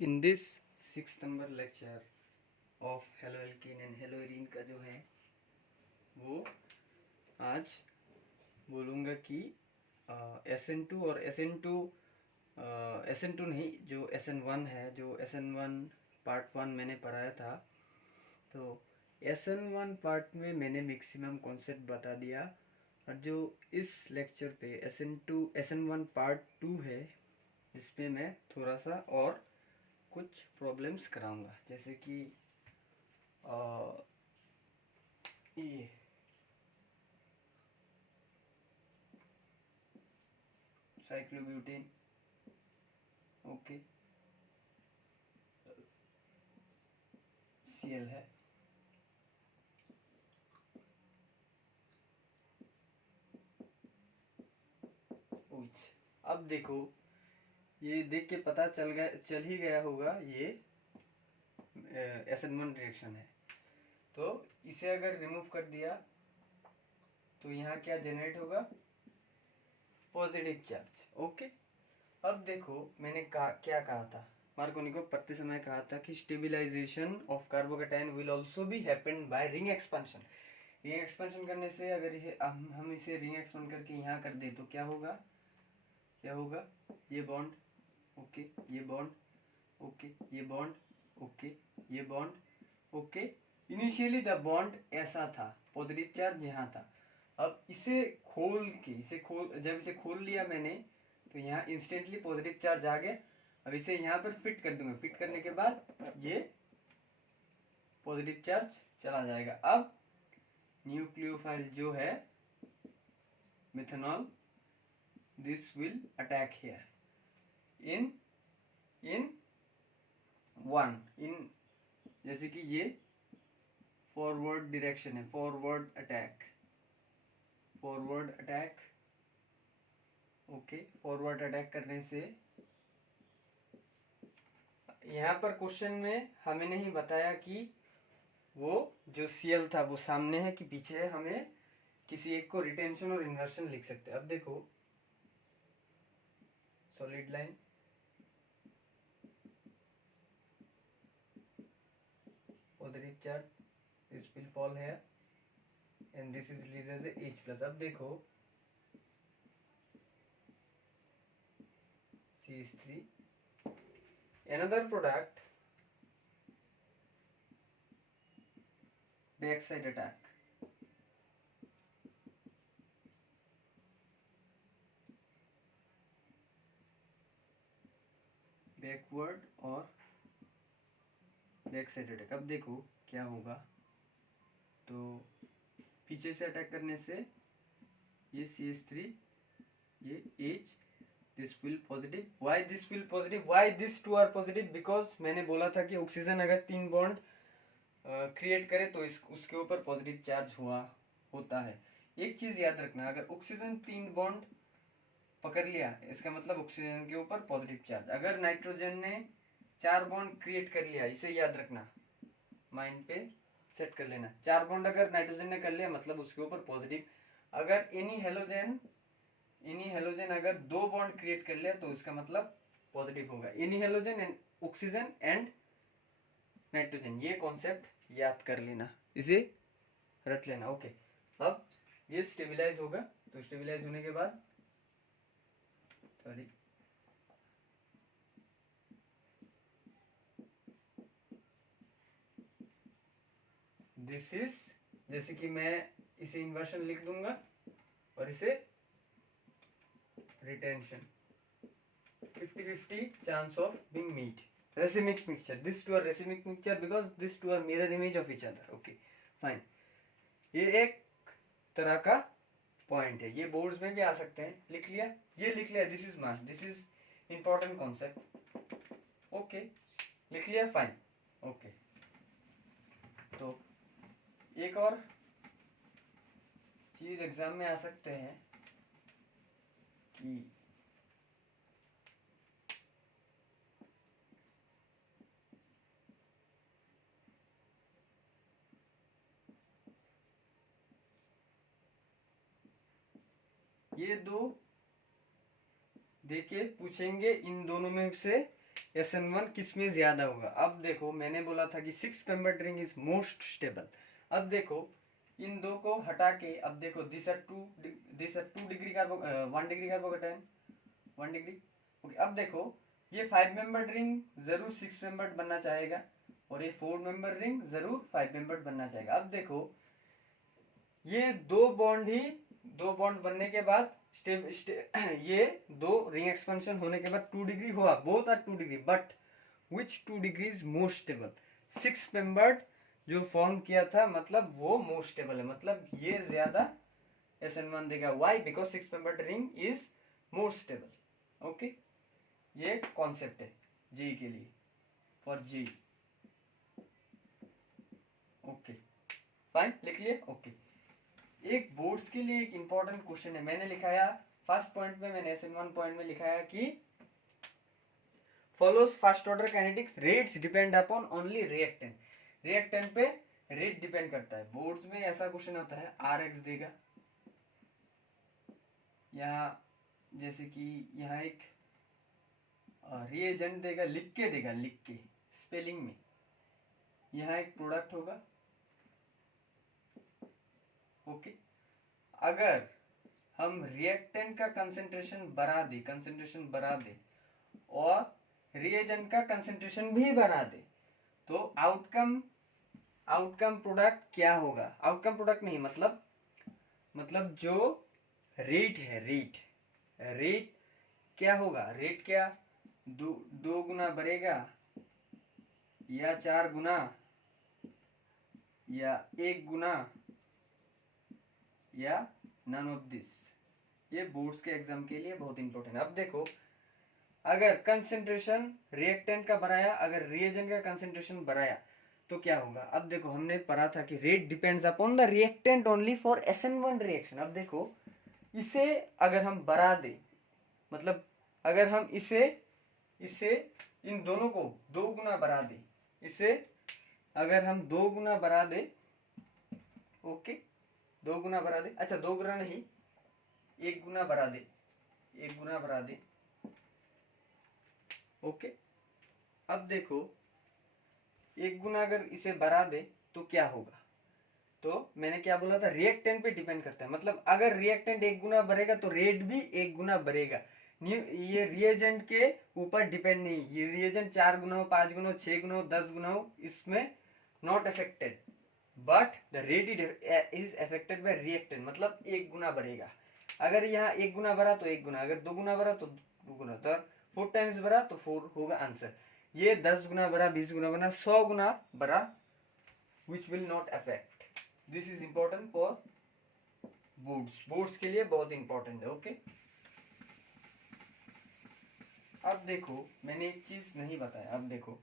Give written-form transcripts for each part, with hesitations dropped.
In this 6th number lecture of hello alkene and hello arene का जो है वो आज बोलूँगा कि SN2 और SN2 नहीं, जो SN1 है, जो SN1 पार्ट 1 मैंने पढ़ाया था, तो SN1 पार्ट में मैंने मैक्सिमम कॉन्सेप्ट बता दिया। और जो इस लेक्चर पे SN1 पार्ट 2 है, जिसमें मैं थोड़ा सा और कुछ प्रॉब्लम्स कराऊंगा, जैसे कि ये साइक्लोब्यूटेन, ओके, Cl है, OH। अब देखो, ये देख के पता चल ही गया होगा, ये SN1 रिएक्शन है। तो इसे अगर रिमूव कर दिया तो यहाँ क्या जनरेट होगा? Positive charge, okay. अब देखो, मैंने क्या कहा था, मार्कोनी को पढ़ते समय कहा था कि stabilisation of carbocation will also be happen by ring expansion. Ring expansion करने से अगर हम इसे रिंग एक्सपेंड करके यहाँ कर दे तो क्या होगा? ये बॉन्ड, ओके, ये बॉन्ड, ओके, ये बॉन्ड, ओके, ये bond, okay. Initially the bond ऐसा था, पॉजिटिव चार्ज यहाँ था। अब जब इसे खोल लिया मैंने, तो यहाँ इंस्टेंटली पॉजिटिव चार्ज आ गया। अब इसे यहाँ पर फिट कर दूंगा, फिट करने के बाद ये पॉजिटिव चार्ज चला जाएगा। अब न्यूक्लियोफाइल जो है methanol, this will attack here in जैसे कि ये फॉरवर्ड डायरेक्शन है, forward attack, okay. Forward attack करने से यहाँ पर क्वेश्चन में हमें नहीं बताया कि वो जो Cl था वो सामने है कि पीछे है। हमें किसी एक को रिटेंशन और इन्वर्शन लिख सकते हैं। अब देखो, solid line, positive charge, this will fall here and this is release as H+। अब देखो, CH3, another product, backside attack, backward और बैक साइड अटैक। अब देखो क्या होगा, तो पीछे से अटैक करने से ये CH3, ये H, this will positive. Why this will positive, why this two are positive? Because मैंने बोला था कि ऑक्सीजन अगर 3 बॉन्ड क्रिएट करे तो उसके ऊपर पॉजिटिव चार्ज होता है। एक चीज याद रखना, अगर ऑक्सीजन 3 बॉन्ड पकड़ लिया, इसका मतलब ऑक्सीजन के ऊपर पॉजिटिव चार्ज। अगर नाइट्रोजन ने 4 बॉन्ड क्रिएट कर लिया, इसे याद रखना, माइंड पे सेट कर लेना, 4 बॉन्ड अगर नाइट्रोजन ने कर लिया मतलब उसके ऊपर पॉजिटिव। अगर एनी हेलोजन अगर 2 बॉन्ड क्रिएट कर लिया तो उसका मतलब पॉजिटिव होगा। Any halogen and oxygen and nitrogen, ये कॉन्सेप्ट याद कर लेना, इसे रट लेना, ओके। अब ये स्टेबलाइज होगा, तो स्टेबलाइज होने के बाद दिस इज, जैसे कि मैं इसे इन्वर्शन लिख दूंगा और इसे retention, 50-50 chance of being meet, racemic mixture, this two are racemic mixture because this two are mirror image of each other, okay fine. ये एक तरह का पॉइंट है, ये बोर्ड्स में भी आ सकते हैं, लिख लिया, ये लिख लिया, this is mass, this is important concept, okay, लिख लिया, फाइन, ओके। तो एक और चीज एग्जाम में आ सकते हैं कि ये दो देके पूछेंगे, इन दोनों में से SN1 किस में ज्यादा होगा। अब देखो मैंने बोला था कि 6 membered ring is most stable. अब देखो इन दो को हटा के, अब देखो this are 2 degree carbo 1 degree carbocation 1 degree. Okay, अब देखो ये 5 मेंबर्ड रिंग जरूर 6 मेंबर्ड बनना चाहेगा और ये 4 मेंबर रिंग जरूर 5 मेंबर्ड बनना चाहेगा। अब देखो ये दो बॉन्ड बनने के बाद ये दो रिंग एक्सपेंशन होने के बाद 2 डिग्री हुआ, both are 2 degree, but which 2 degree is most stable. 6 membered जो फॉर्म किया था मतलब वो मोस्ट स्टेबल है, मतलब ये ज्यादा SN1 देगा। Why? Because 6 membered ring is most stable. Okay, ये कॉन्सेप्ट है जी के लिए, फॉर जी। ओके फाइन, लिख लिए। ओके, एक बोर्ड्स के लिए एक इंपॉर्टेंट क्वेश्चन है, मैंने लिखाया फर्स्ट पॉइंट में, मैंने SN1 पॉइंट में लिखाया कि follows first order kinetics, rates depend upon only reactant. Reactant पे रेट डिपेंड करता है। बोर्ड्स में ऐसा क्वेश्चन होता है, RX देगा, यहाँ जैसे कि यहाँ एक रिएजेंट देगा, लिख के देगा, लिख के स्पेलिंग में, यहाँ एक प्रोडक्ट होगा। ओके, अगर हम रिएक्टेंट का कंसेंट्रेशन बढ़ा दे और रिएजेंट का कंसेंट्रेशन भी बढ़ा दे तो आउटकम प्रोडक्ट क्या होगा। आउटकम प्रोडक्ट नहीं, मतलब जो रेट है, रेट क्या होगा, रेट क्या दो गुना बढ़ेगा या 4 गुना या 1 गुना या नन ऑफ दिस। ये बोर्ड्स के एग्जाम के लिए बहुत इंपॉर्टेंट है। अब देखो अगर कंसेंट्रेशन रिएक्टेंट का बढ़ाया, अगर रिएजेंट का कंसेंट्रेशन बढ़ाया तो क्या होगा। अब देखो हमने पढ़ा था कि rate depends upon the reactant only for SN1 reaction. अब देखो इसे अगर हम बढ़ा दे, मतलब अगर हम इसे इन दोनों को 2 गुना बढ़ा दे, इसे अगर हम 2 गुना बढ़ा दे, ओके 2 गुना बढ़ा दे, अच्छा 2 गुना नहीं 1 गुना बढ़ा दे, 1 गुना बढ़ा दे। ओके, अब देखो 1 गुना अगर इसे बढ़ा दे तो क्या होगा। तो मैंने क्या बोला था, रिएक्टेंट पे डिपेंड करता है, मतलब अगर रिएक्टेंट 1 गुना बढ़ेगा तो रेट भी 1 गुना बढ़ेगा। ये रिएजेंट के ऊपर डिपेंड नहीं, ये रिएजेंट 4 गुना हो, 5 गुना हो, 6 गुना हो, 10 गुना हो, इसमें not affected, but the rate is affected by reactant, मतलब 1 गुना बढ़ेगा। अगर यहाँ 1 गुना बढ़ा तो 1 गुना, अगर 2 गुना बढ़ा तो 2 गुना, तो 4 टाइम्स बढ़ा तो 4 होगा आंसर। ये 10 गुना बढ़ा, 20 गुना बढ़ा, 100 गुना बढ़ा, which will not affect. This is important for boards के लिए बहुत इंपॉर्टेंट है। ओके, अब देखो मैंने एक चीज नहीं बताया। अब देखो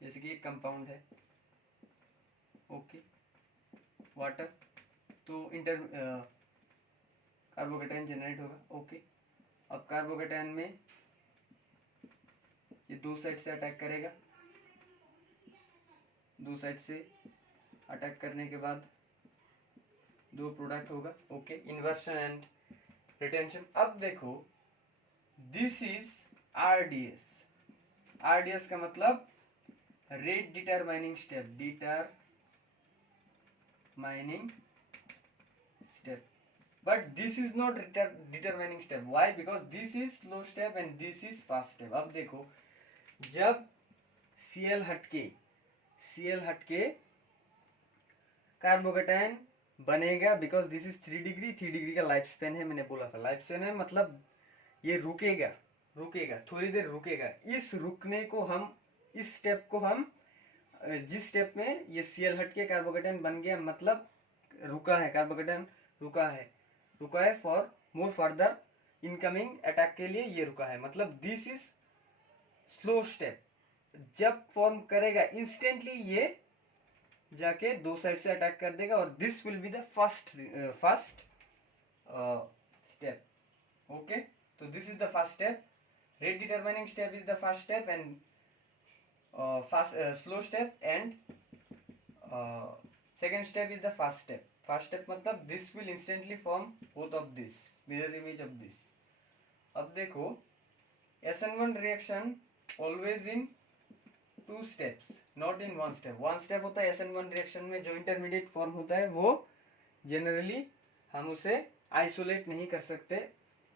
जैसे कि एक कंपाउंड है, ओके वाटर, तो इंटर कार्बोकेटाइन जनरेट होगा। ओके, अब कार्बोकेटाइन में ये दो साइड से अटैक करेगा, दो साइड से अटैक करने के बाद 2 प्रोडक्ट होगा। Okay, inversion and retention. अब देखो दिस इज RDS का मतलब rate determining step, but this is not determining step. Why? Because this is slow step and this is fast step. अब देखो जब Cl हटके कार्बोकेटाइन बनेगा, बिकॉज दिस इज 3 डिग्री का लाइफ स्पेन है, मैंने बोला था लाइफ स्पेन है, मतलब ये रुकेगा थोड़ी देर रुकेगा। इस रुकने को हम, इस स्टेप को हम, जिस स्टेप में ये Cl हटके कार्बोकेटाइन बन गया, मतलब रुका है, कार्बोकेटाइन रुका है for more further incoming attack के लिए ये रुका है, मतलब दिस इज स्लो स्टेप। जब फॉर्म करेगा इंस्टेंटली ये जाके 2 साइड से अटैक कर देगा और this will be the first step. Okay, तो this is the first step, rate determining step is the first step and slow step, and second step is the first step. First step मतलब this will instantly form both of this, mirror image of this. अब देखो SN1 reaction always in 2 steps, not in 1 step. 1 step होता है SN1 reaction में जो intermediate form होता है, वो जनरली हम उसे आइसोलेट नहीं कर सकते,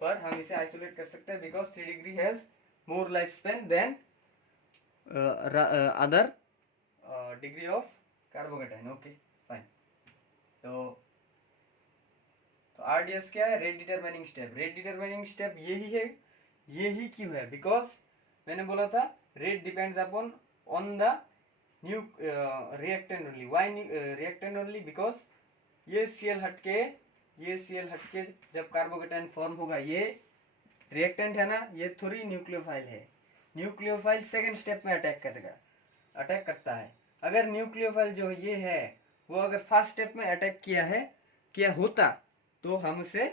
पर हम इसे आइसोलेट कर सकते हैं because 3 degree has more life span than other degree of carbocation. Okay fine. तो RDS क्या है? Rate determining step. Rate determining step यही है, यही क्यों है? बिकॉज मैंने बोला था rate depends upon on the new reactant only. Why reactant only? Because ये Cl हटके जब कार्बोकेटाइन फॉर्म होगा, ये रिएक्टेंट है ना, ये थोड़ी न्यूक्लियोफाइल है। न्यूक्लियोफाइल सेकंड स्टेप में अटैक करता है। अगर न्यूक्लियोफाइल जो ये है वो अगर फर्स्ट स्टेप में अटैक किया होता तो हम उसे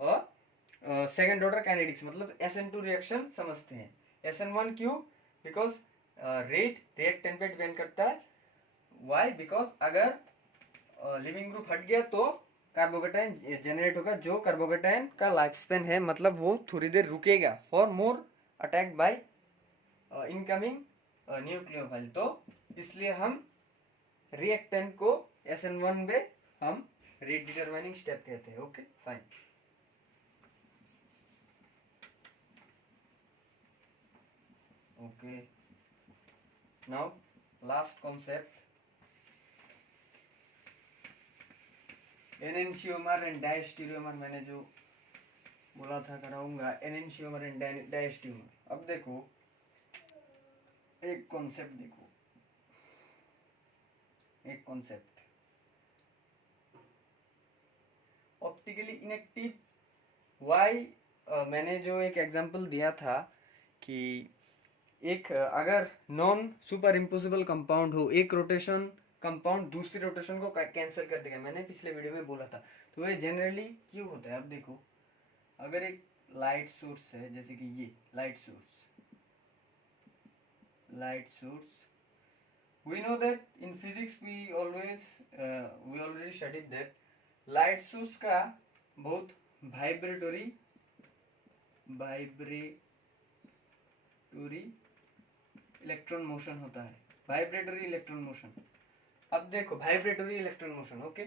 सेकेंड ऑर्डर काइनेटिक्स मतलब SN2 रिएक्शन समझते हैं। SN1 क्यों? बिकॉज रेट रिएक्टेंट पे डिपेंड करता है। व्हाई? बिकॉज अगर लिविंग ग्रुप हट गया तो कार्बोकेटाइन जनरेट होगा, जो कार्बोकेटाइन का लाइफ स्पेन है, मतलब वो थोड़ी देर रुकेगा for more attack by incoming nucleophile. तो इसलिए हम रिएक्टेंट को SN1 में हम रेट डिटरमाइनिंग स्टेप कहते हैं। Okay fine. Okay, now last concept, enantiomer and diastereomer. मैंने जो बोला था कराऊंगा एनेंशियोमर एंड डायस्टीरियोमर। अब देखो एक कॉन्सेप्ट ऑप्टिकली इनएक्टिव। वाई? मैंने जो एक एग्जांपल दिया था कि एक अगर नॉन सुपर इम्पोसिबल कंपाउंड हो, एक रोटेशन कंपाउंड दूसरी रोटेशन को कैंसिल कर देगा, मैंने पिछले वीडियो में बोला था। तो ये जनरली क्यों होता है? अब देखो, अगर एक लाइट सोर्स है, जैसे कि ये light source, we know that in physics we already studied that light source का बहुत वाइब्रेटरी इलेक्ट्रॉन मोशन होता है, वाइब्रेटरी इलेक्ट्रॉन मोशन। अब देखो वाइब्रेटरी इलेक्ट्रॉन मोशन, ओके,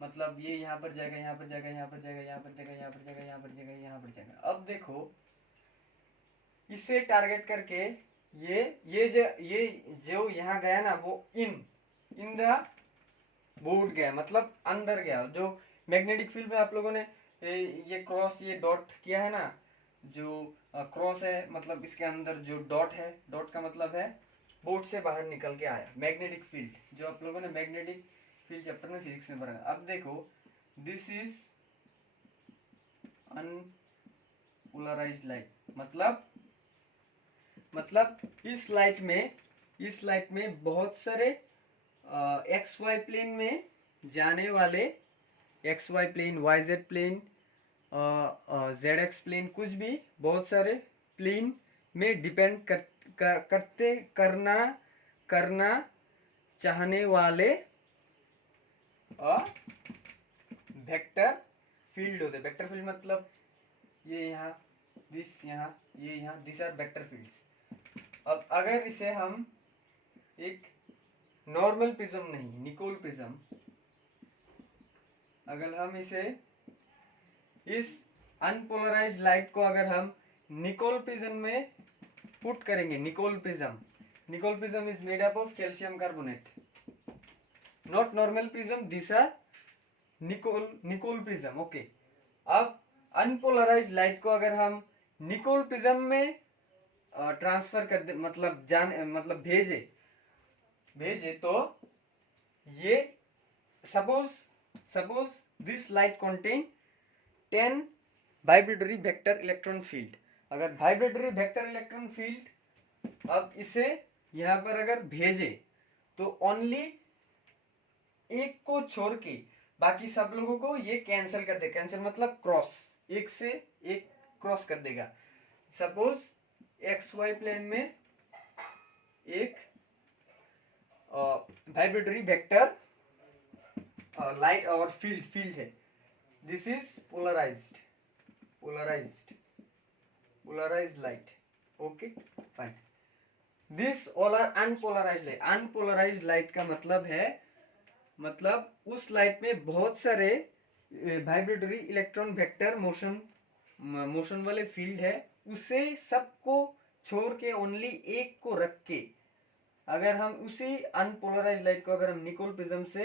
मतलब ये यहाँ पर जाएगा, यहाँ पर जाएगा, यहाँ पर जाएगा, यहाँ पर जाएगा, यहाँ पर जाएगा, यहाँ पर जाएगा, यहाँ पर जाएगा। अब देखो इसे टारगेट करके ये जो यहाँ गया ना, वो इन द बोर्ड गया, मतलब अंदर गया। जो मैग्नेटिक फील्ड में आप लोगों ने ये क्रॉस, ये डॉट किया है ना, जो क्रॉस है मतलब इसके अंदर जो डॉट है, डॉट का मतलब है बोर्ड से बाहर निकल के आया मैग्नेटिक फील्ड, जो आप लोगों ने मैग्नेटिक फील्ड चैप्टर में फिजिक्स में पढ़ा। अब देखो दिस इज अनपोलराइज्ड लाइट, मतलब इस लाइट में बहुत सारे XY प्लेन में जाने वाले, XY plane, YZ plane, ZX plane, कुछ भी बहुत सारे प्लेन में डिपेंड करना चाहने वाले वेक्टर फील्ड होते। वेक्टर फील्ड मतलब ये यहाँ, दिस यहाँ, ये यहाँ, दिस आर वेक्टर फील्ड्स। अब अगर इसे हम एक नॉर्मल प्रिज्म नहीं, निकोल प्रिज्म, अगर हम इसे इस अनपोलराइज्ड लाइट को अगर हम निकोल प्रिज्म में पुट करेंगे, Nicol prism is made up of calcium carbonate, not normal prism, this are Nicol prism. Okay, अब अनपोलराइज्ड लाइट को अगर हम निकोल प्रिज्म में ट्रांसफर कर दे, मतलब भेजे तो ये suppose this light contain 10 vibratory vector electron filled. अगर वाइब्रेटरी वेक्टर इलेक्ट्रॉन फील्ड अब इसे यहाँ पर अगर भेजे तो ओनली एक को छोड़ के बाकी सब लोगों को ये कैंसिल कर दे। कैंसिल मतलब क्रॉस, एक से एक क्रॉस कर देगा। सपोज XY प्लेन में एक वाइब्रेटरी वेक्टर लाइट और फील्ड है, this is polarized, polarized light. Okay, fine. This all are unpolarized light. Unpolarized light का मतलब है, मतलब उस लाइट में बहुत सारे वाइब्रेटरी इलेक्ट्रॉन वेक्टर मोशन वाले फील्ड है, उसे सबको छोड़ के ओनली एक को रख के अगर हम उसी अनपोलराइज लाइट को अगर हम निकोल प्रिज्म से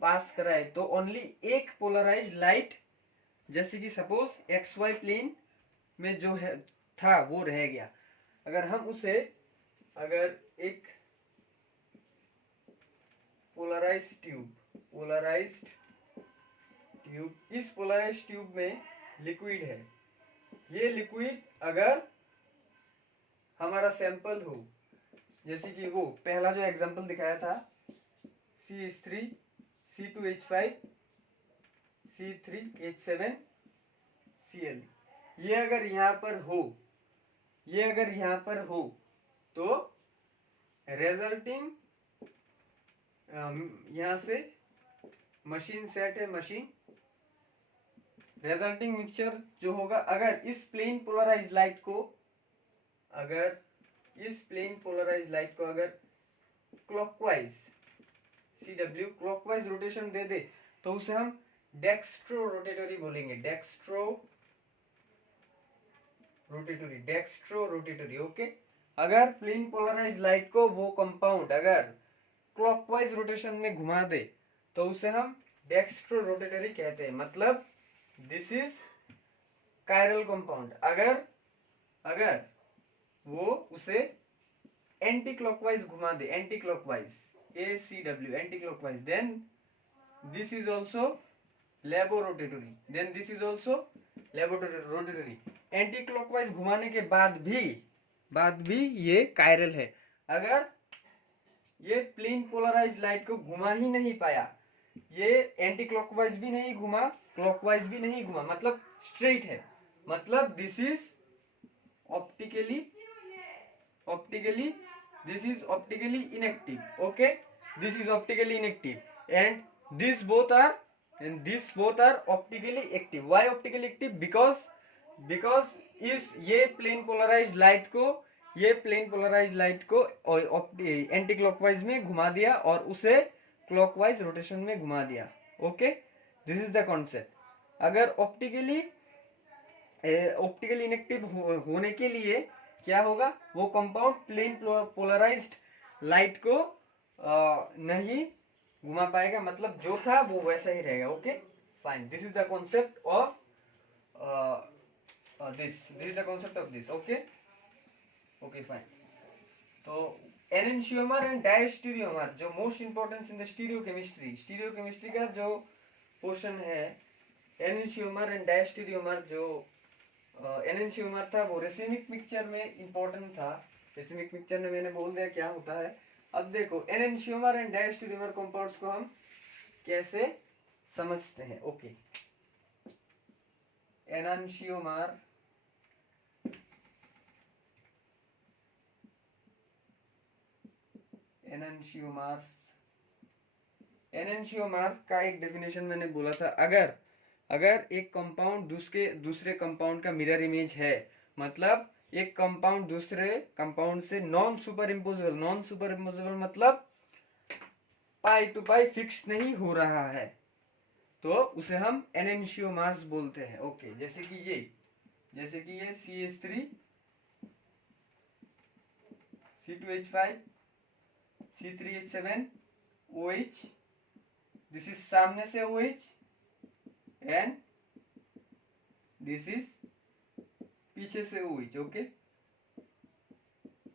पास कराए तो ओनली एक पोलराइज लाइट, जैसे कि सपोज एक्स वाई प्लेन में जो है था वो रह गया। अगर हम उसे अगर एक पोलराइज ट्यूब इस पोलराइज ट्यूब में लिक्विड है, ये लिक्विड अगर हमारा सैंपल हो, जैसे कि वो पहला जो एग्जांपल दिखाया था CH3 C2H5 C3H7 Cl, ये अगर यहाँ पर हो तो रिजल्टिंग यहाँ से मशीन सेट है, मशीन रिजल्टिंग मिक्सचर जो होगा, अगर इस प्लेन पोलराइज लाइट को अगर क्लॉकवाइज CW क्लॉकवाइज रोटेशन दे दे तो उसे हम डेक्स्ट्रो रोटेटरी बोलेंगे, डेक्स्ट्रो रोटेटरी। ओके, अगर प्लेन पोलराइज लाइट को वो कंपाउंड अगर क्लॉकवाइज रोटेशन में घुमा दे तो उसे हम डेक्स्ट्रो रोटेटरी कहते हैं। मतलब दिस इज कायरल कंपाउंड। अगर वो उसे एंटी क्लॉकवाइज घुमा दे, anti clockwise ACW anti clockwise, then this is also laevorotatory, rotatory. Anti clockwise घुमाने के बाद भी ये कायरल है। अगर ये प्लेन पोलराइज लाइट को घुमा ही नहीं पाया, ये एंटी क्लॉकवाइज भी नहीं घुमा, क्लॉकवाइज भी नहीं घुमा, मतलब स्ट्रेट है, मतलब this is optically inactive. Okay, this is optically inactive and these both are optically active. Why optically active? because इस ये प्लेन पोलराइज्ड लाइट को एंटी क्लॉकवाइज में घुमा दिया और उसे क्लॉकवाइज रोटेशन में घुमा दिया। Okay, this is the concept. अगर ऑप्टिकली इनएक्टिव होने के लिए क्या होगा, वो कंपाउंड प्लेन पोलराइज्ड लाइट को नहीं घुमा पाएगा, मतलब जो था वो वैसा ही रहेगा। Okay, fine, this is the concept of this. Okay fine. तो एनेंशियोमर एंड डायस्टीरियोमर, जो most importance in the stereochemistry का जो पोर्शन है, एनेंशियोमर एंड डायस्टीरियोमर, जो एनेंशियोमर था वो रेसिमिक मिक्सचर में इंपॉर्टेंट था। रेसिमिक मिक्सचर में मैंने बोल दिया क्या होता है। अब देखो एनेंशियोमर एंड डायस्टीरियोमर कंपाउंड्स को हम कैसे समझते हैं। ओके, एनेंशियोमर का एक डेफिनेशन मैंने बोला था, अगर एक कंपाउंड दूसरे कंपाउंड का मिरर इमेज है, मतलब एक कंपाउंड दूसरे कंपाउंड से नॉन सुपर इम्पोजेबल मतलब पाई टू पाई फिक्स नहीं हो रहा है, तो उसे हम एनेंशियोमर्स बोलते हैं। ओके, जैसे कि ये CH3 C2H5 C3H7 OH, this is सामने से OH एंड दिस इज पीछे से OH। Okay,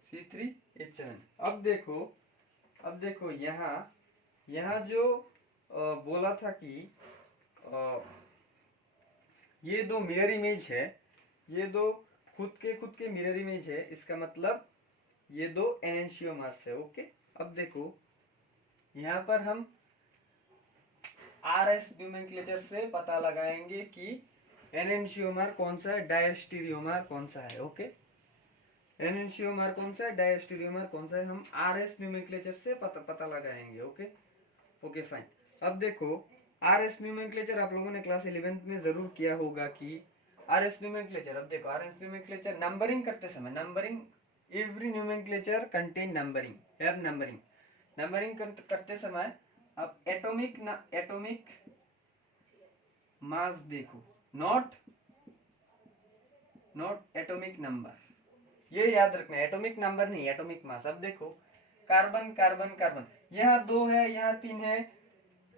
C3H7। अब देखो यहाँ जो बोला था कि ये दो मिरर इमेज है, ये दो खुद के मिरर इमेज है, इसका मतलब ये दो एनेंशियोमर्स है। ओके, अब देखो यहाँ पर हम RS नोमेनक्लेचर से पता लगाएंगे कि एनेंशियोमर कौन सा है, डायस्टीरियोमर कौन सा है। ओके, एनेंशियोमर कौन सा है, डायस्टीरियोमर कौन सा है, हम RS नोमेनक्लेचर से पता लगाएंगे। Okay fine. अब देखो RS नोमेनक्लेचर आप लोगों ने क्लास 11th में जरूर किया होगा कि RS nomenclature, अब देखो RS nomenclature नंबरिंग करते समय, numbering every nomenclature contain numbering, have numbering, numbering करते समय अब एटॉमिक मास देखो, नॉट एटॉमिक नंबर, ये याद रखना, एटॉमिक नंबर नहीं, एटॉमिक मास। अब देखो कार्बन कार्बन कार्बन, यहाँ 2 है, यहाँ 3 है,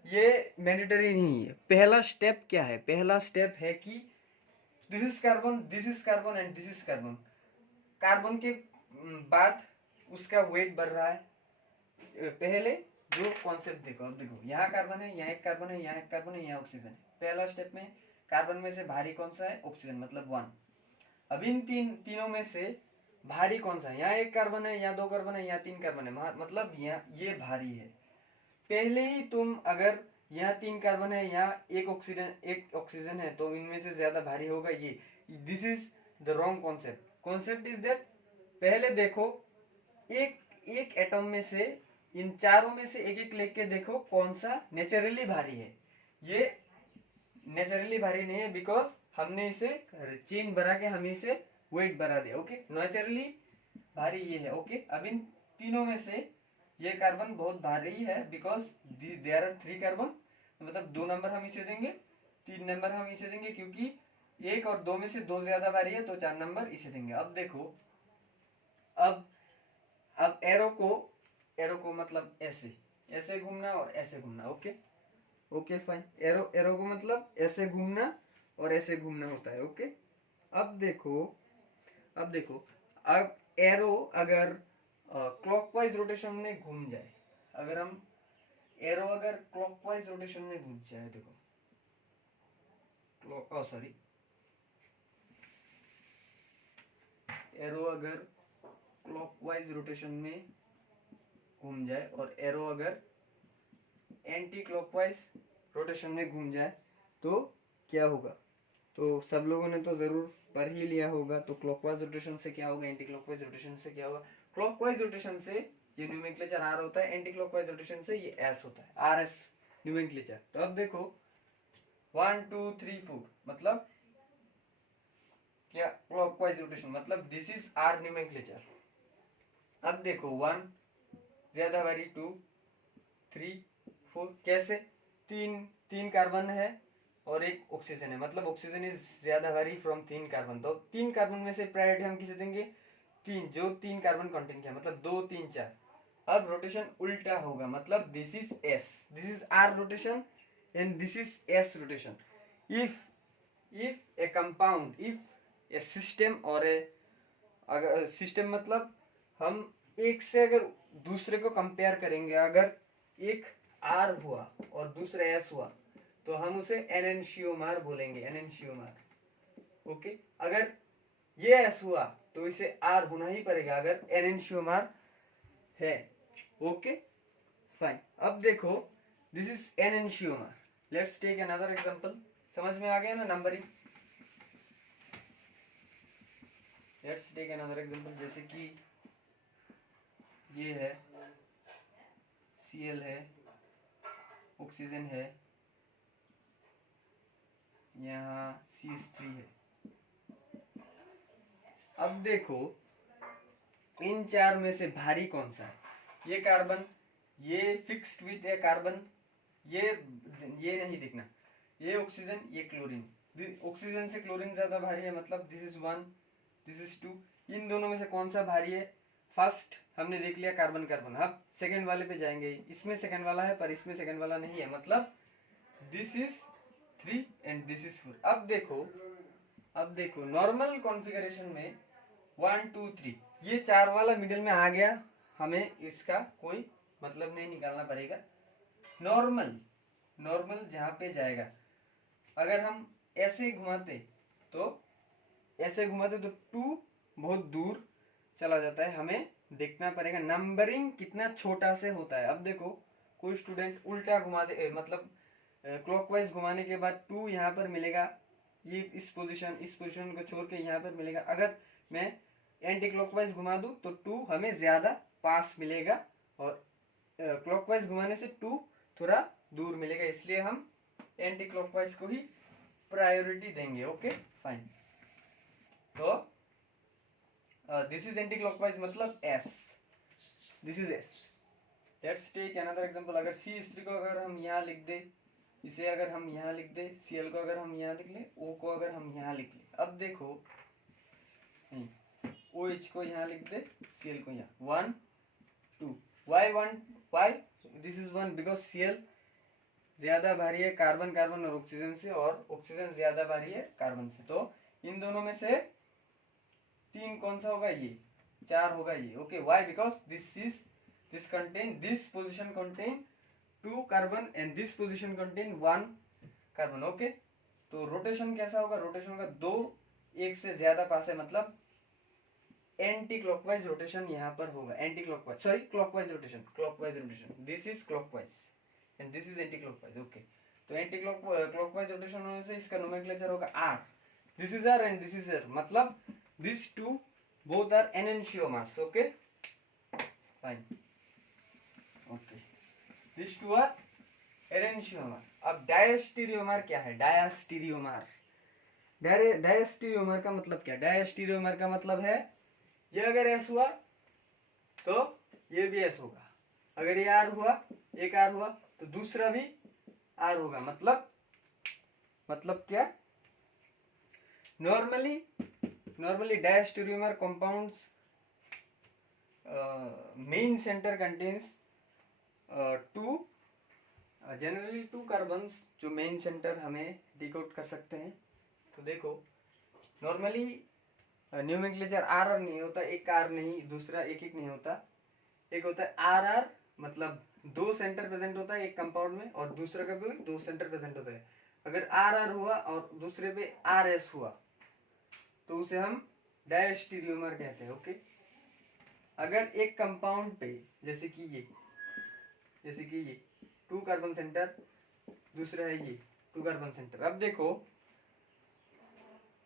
ये मैंडेटरी नहीं है। पहला स्टेप क्या है? पहला स्टेप है कि this is carbon, this is carbon and this is carbon. Carbon के बाद उसका वेट बढ़ रहा है। पहले जो कॉन्सेप्ट देखो, अब देखो यहाँ कार्बन है, यहाँ एक कार्बन है, यहाँ एक कार्बन है, यहाँ ऑक्सीजन है। पहला स्टेप में कार्बन में से भारी कौन सा है? ऑक्सीजन, मतलब 1। अब इन तीनों में से भारी कौन सा है? यहाँ एक कार्बन है, यहाँ 2 कार्बन है, यहाँ 3 कार्बन है, मतलब यहाँ ये भारी है। पहले ही तुम अगर यहाँ 3 कार्बन है, यहाँ एक ऑक्सीजन है, तो इनमें से ज्यादा भारी होगा ये। This is the wrong concept. Concept is that पहले देखो एक एटम में से, इन चारों में से एक एक लेके देखो कौन सा नेचुरली भारी है। ये नेचुरली भारी नहीं है, बिकॉज हमने इसे चेन बढ़ा के हम इसे वेट बढ़ा दिया। ओके, नेचुरली भारी ये है। ओके, अब इन तीनों में से ये कार्बन बहुत भारी है, बिकॉज देयर आर 3 कार्बन, मतलब 2 नंबर हम इसे देंगे, 3 नंबर हम इसे देंगे, क्योंकि 1 और 2 में से 2 ज्यादा भारी है, तो 4 नंबर इसे देंगे। अब देखो, अब एरो को मतलब ऐसे घूमना और ऐसे घूमना। ओके ओके फाइन, एरो को मतलब ऐसे घूमना और ऐसे घूमना होता है। ओके, अब देखो अब एरो अगर क्लॉकवाइज रोटेशन में घूम जाए, अगर हम एरो अगर क्लॉकवाइज रोटेशन में घूम जाए, देखो सॉरी, एरो अगर क्लॉकवाइज रोटेशन में घूम जाए और एरो अगर एंटी क्लॉकवाइज रोटेशन में घूम जाए, तो क्या होगा? तो सब लोगों ने तो जरूर पढ़ ही लिया होगा। तो क्लॉकवाइज रोटेशन से क्या होगा, एंटी क्लॉकवाइज रोटेशन से क्या होगा? क्लॉकवाइज रोटेशन से ये न्यूमेनक्लेचर आर होता है, एंटी क्लॉकवाइज रोटेशन से ये एस होता है, आर एस न्यूमेनक्लेचर। तो अब देखो 1 2 3 4, मतलब क्या? क्लॉकवाइज रोटेशन, मतलब दिस इज आर न्यूमेनक्लेचर। अब देखो 1 ज्यादा भारी, 2 3 4, कैसे? तीन कार्बन है और एक ऑक्सीजन है, मतलब ऑक्सीजन इज ज्यादा भारी फ्रॉम 3 कार्बन। तो 3 कार्बन में से प्रायोरिटी हम किसे देंगे? 3, जो 3 कार्बन कंटेंट किया, मतलब 2 3 4। अब रोटेशन उल्टा होगा, मतलब this is S, this is R rotation and this is S rotation. If a compound, if a system और ए, अगर सिस्टम मतलब हम एक से अगर दूसरे को कंपेयर करेंगे, अगर एक आर हुआ और दूसरा एस हुआ, तो हम उसे एनेंशियोमर बोलेंगे, एनेंशियोमर। ओके, अगर ये एस हुआ तो इसे आर होना ही पड़ेगा अगर एनेंशियोमर है। ओके फाइन, अब देखो this is enantiomer. Let's take another example. समझ में आ गया ना numbering? Let's take another example, जैसे कि ये है Cl है, ऑक्सीजन है, यहाँ CH3 है। अब देखो इन 4 में से भारी कौन सा है? ये कार्बन, ये फिक्स्ड विथ ए कार्बन, ये नहीं दिखना, ये ऑक्सीजन, ये क्लोरीन। ऑक्सीजन से क्लोरीन ज्यादा भारी है, मतलब दिस इज 1, दिस इज 2। इन दोनों में से कौन सा भारी है? फर्स्ट हमने देख लिया कार्बन कार्बन। अब सेकेंड वाले पे जाएंगे। इसमें सेकेंड वाला है पर इसमें सेकेंड वाला नहीं है, मतलब this is 3 and this is 4। अब देखो नॉर्मल कॉन्फ़िगरेशन में 1 2 3, ये 4 वाला मिडिल में आ गया, हमें इसका कोई मतलब नहीं निकालना पड़ेगा। नॉर्मल जहाँ पे जाएगा, अगर हम ऐसे घुमाते तो 2 बहुत दूर चला जाता है, हमें देखना पड़ेगा नंबरिंग कितना छोटा से होता है। अब देखो कोई स्टूडेंट उल्टा घुमा दे, मतलब क्लॉकवाइज घुमाने के बाद 2 यहाँ पर मिलेगा, ये इस पोजीशन को छोड़ के यहाँ पर मिलेगा। अगर मैं एंटी क्लॉकवाइज घुमा दूं तो 2 हमें ज्यादा पास मिलेगा, और क्लॉकवाइज घुमाने से 2 थोड़ा दूर मिलेगा, इसलिए हम एंटी क्लॉकवाइज को ही प्रायोरिटी देंगे। Okay fine. तो दिस इज एंटी क्लॉकवाइज मतलब S, this is S. Let's take another example. अगर C3 को अगर हम यहाँ लिख दे, इसे अगर हम यहाँ लिख दे, Cl को अगर हम यहाँ लिख ले, O को अगर हम यहाँ लिख ले, अब देखो OH को यहाँ लिख दे, Cl को यहाँ, 1 2, why 1, why this is 1 because Cl ज्यादा भारी है कार्बन कार्बन और ऑक्सीजन से, और ऑक्सीजन ज्यादा भारी है कार्बन से, तो इन दोनों में से 3 कौन सा होगा, ये 4 होगा ये। Okay, why because this position contain 2 carbon and this position contain 1 carbon। Okay, तो रोटेशन कैसा होगा, रोटेशन होगा 2 एक से ज्यादा पास है, मतलब एंटी क्लॉकवाइज रोटेशन यहाँ पर होगा, anti clockwise sorry clockwise rotation, this is clockwise and this is anti clockwise. Okay, तो एंटी क्लॉकवाइज रोटेशन होने से इसका नोमेनक्लेचर होगा R, this is R and this is R, मतलब this two both are enantiomers. Okay fine, okay this two are enantiomer. अब diastereomer क्या है, डायस्टीरियोमर, डायस्टीरियोमर का मतलब क्या, डायस्टीरियोमर का मतलब है ये अगर S हुआ तो ये भी S होगा, अगर ये R हुआ, एक R हुआ तो दूसरा भी R होगा, मतलब क्या, normally diastereomer compounds main center contains generally two carbons, जो मेन सेंटर हमें डिकोड कर सकते हैं। तो देखो नॉर्मली न्यूमेनक्लेचर आर नहीं होता, एक आर नहीं, दूसरा एक नहीं होता, एक होता है आर, मतलब 2 सेंटर प्रेजेंट होता है एक कंपाउंड में, और दूसरा का भी 2 सेंटर प्रेजेंट होता है। अगर आर हुआ और दूसरे पे RS हुआ तो उसे हम डायस्टीरियोमर कहते हैं। ओके, अगर एक कंपाउंड पे जैसे कि ये 2 कार्बन सेंटर, दूसरा है ये 2 कार्बन सेंटर, अब देखो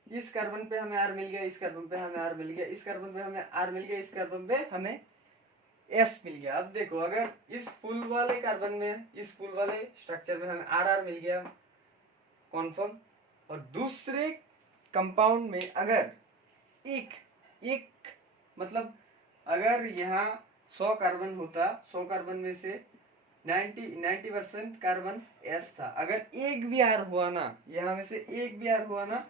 इस कार्बन पे हमें R मिल गया, इस कार्बन पे हमें R मिल गया, इस कार्बन पे हमें R मिल गया, इस कार्बन पे हमें S मिल गया। अब देखो अगर इस फुल वाले कार्बन में, इस फुल वाले स्ट्रक्चर में हमें RR मिल गया कॉन्फर्म, और दूसरे कंपाउंड में अगर एक मतलब अगर यहाँ 100 कार्बन होता, 100 कार्बन में से 90% कार्बन S था, अगर एक भी R हुआ ना, यहाँ में से एक भी R हुआ ना,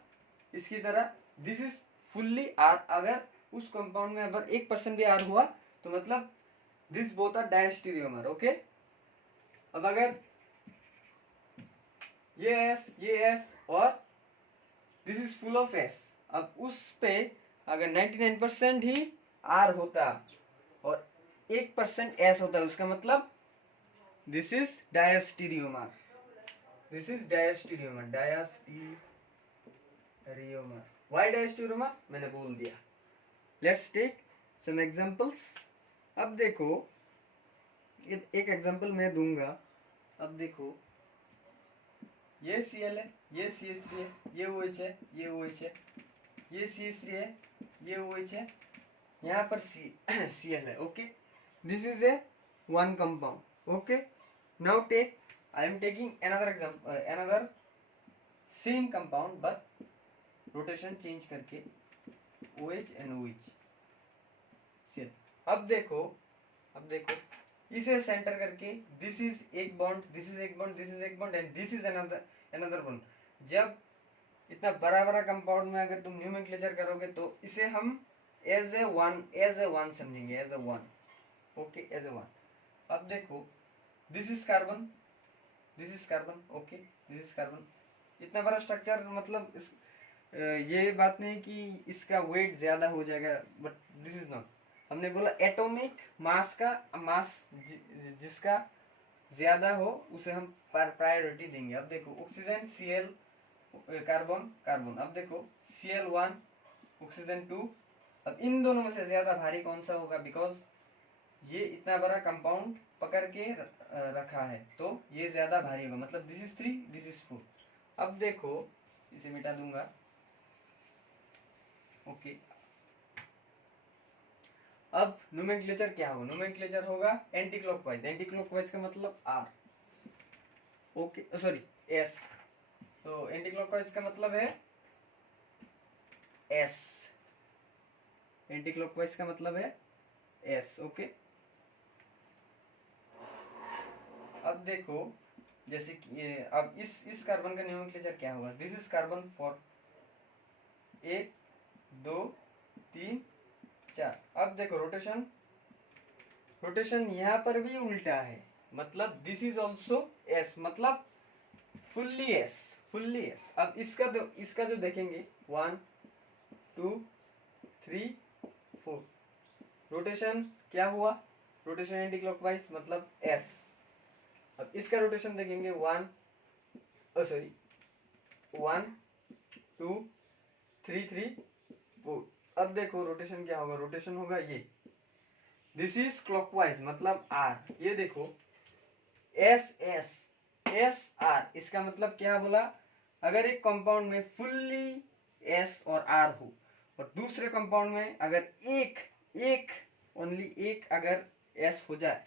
इसकी तरह दिस इज फुल्ली R। अगर उस कंपाउंड में अगर 1% भी R हुआ तो मतलब this both are diastereomer. Okay, अब अगर ये S और this is full of S, अब उस पे अगर 99% ही R होता और 1% S होता, उसका मतलब this is diastereomer, this is diastereomer. Why diastereomer मैंने बोल दिया। Let's take some examples. अब देखो एक एग्जांपल मैं दूंगा। अब देखो ये Cl है, ये CH3 है, ये OH है, ये OH है, ये CH3 है, ये OH है, यहाँ पर Cl है। Okay, this is a one compound। Okay, now I am taking another example, another same compound but rotation change करके OH and OH Cl। अब देखो इसे सेंटर करके दिस इज एक बॉन्ड, दिस इज एक बॉन्ड, दिस इज एक bond and this is another bond. जब इतना बड़ा बड़ा कंपाउंड में अगर तुम न्यूमेनक्लेचर करोगे तो इसे हम एज ए वन समझेंगे, as a one. Okay, as a one. अब देखो this is carbon, this is carbon, okay this is carbon. इतना बड़ा स्ट्रक्चर, मतलब ये बात नहीं कि इसका वेट ज्यादा हो जाएगा, बट दिस इज नॉट। हमने बोला एटॉमिक मास का जिसका ज्यादा हो उसे हम प्रायोरिटी देंगे। अब देखो ऑक्सीजन Cl, कार्बन, अब देखो Cl1 ऑक्सीजन 2। अब इन दोनों में से ज्यादा भारी कौन सा होगा, बिकॉज ये इतना बड़ा कंपाउंड पकड़ के रखा है तो ये ज्यादा भारी होगा, मतलब दिस इज 3, दिस इज 4। अब देखो इसे मिटा दूंगा। ओके, अब नोमेनक्लेचर क्या होगा, नोमेनक्लेचर होगा एंटी क्लॉकवाइज। एंटी क्लॉकवाइज का मतलब R, ओके सॉरी S, तो एंटी क्लॉकवाइज का मतलब है S। एंटी क्लॉकवाइज का मतलब है एस। ओके, अब देखो जैसे कि अब इस कार्बन का नोमेनक्लेचर क्या होगा, दिस इज कार्बन फॉर 1 2 3 4। अब देखो रोटेशन, रोटेशन यहाँ पर भी उल्टा है, मतलब दिस इज ऑल्सो एस, मतलब फुल्ली एस, फुल्ली एस। अब इसका जो देखेंगे 1 2 3 4, रोटेशन क्या हुआ, रोटेशन एंटी क्लॉकवाइज मतलब एस। अब इसका रोटेशन देखेंगे 1 2 3 3 4। अब देखो रोटेशन क्या होगा, रोटेशन होगा ये, दिस इज क्लॉकवाइज मतलब आर। ये देखो एस एस एस आर, इसका मतलब क्या बोला, अगर एक कंपाउंड में फुल्ली एस और आर हो और दूसरे कंपाउंड में अगर एक ओनली एक अगर एस हो जाए,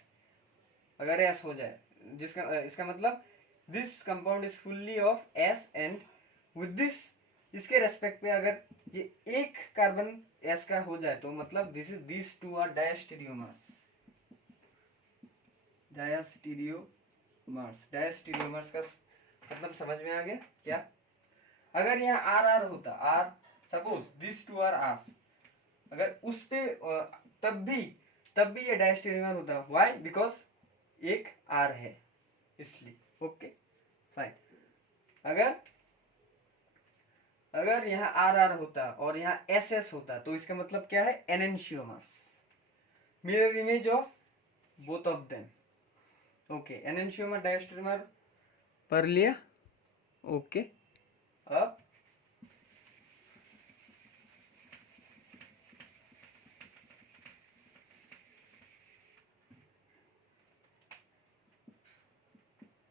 अगर एस हो जाए, जिसका इसका मतलब this compound is fully of S and with this, इसके रेस्पेक्ट पे अगर ये एक कार्बन एस का हो जाए तो मतलब this two are diastereomers. Diastereomers का मतलब समझ में आ गया क्या। अगर यहाँ आर आर होता, R suppose this two are Rs, अगर उस पे तब भी ये डायस्टीरियोमर होता। व्हाई, बिकॉज एक आर है इसलिए। Okay fine. अगर यहाँ आर आर होता और यहाँ एस एस होता तो इसका मतलब क्या है, enantiomers, mirror image of both of them. Okay, enantiomer diastereomer पढ़ लिया। ओके, अब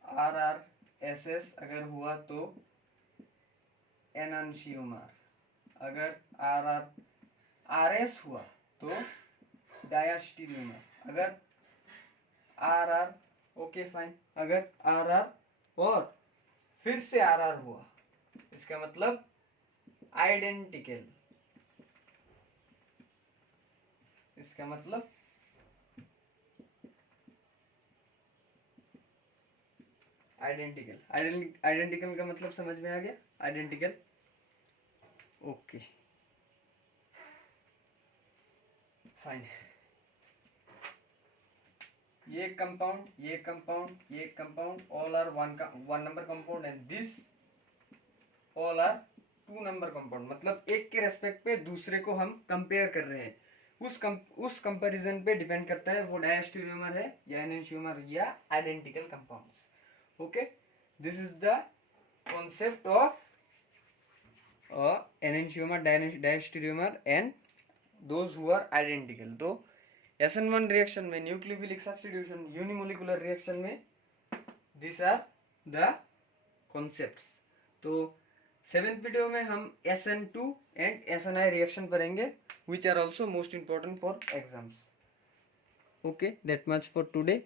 आर आर एस एस अगर हुआ तो एनांशियोमर, अगर आर आर आर एस हुआ तो डायस्टीरियोमर, अगर आर आर, ओके फाइन, अगर आर आर और फिर से आर आर हुआ इसका मतलब आइडेंटिकल, इसका मतलब आइडेंटिकल का मतलब समझ में आ गया, आइडेंटिकल। Okay fine. ये compound all are one number compound and this all are 2 number compound, मतलब एक के रेस्पेक्ट पे दूसरे को हम कंपेयर कर रहे हैं। उस कंपैरिजन पे डिपेंड करता है वो डायस्टीरियोमर है या एनेंशियोमर या identical compounds. Okay, this is the concept of enantiomer, diastereomer and those who are identical. तो SN1 रिएक्शन में, न्यूक्लियोफिलिक सब्स्टिट्यूशन, यूनिमोलिकुलर रिएक्शन में दिस आर द कॉन्सेप्ट्स। तो 7th वीडियो में हम SN2 एंड SNI रिएक्शन पढ़ेंगे which are also most important for exams. Okay, that much for today.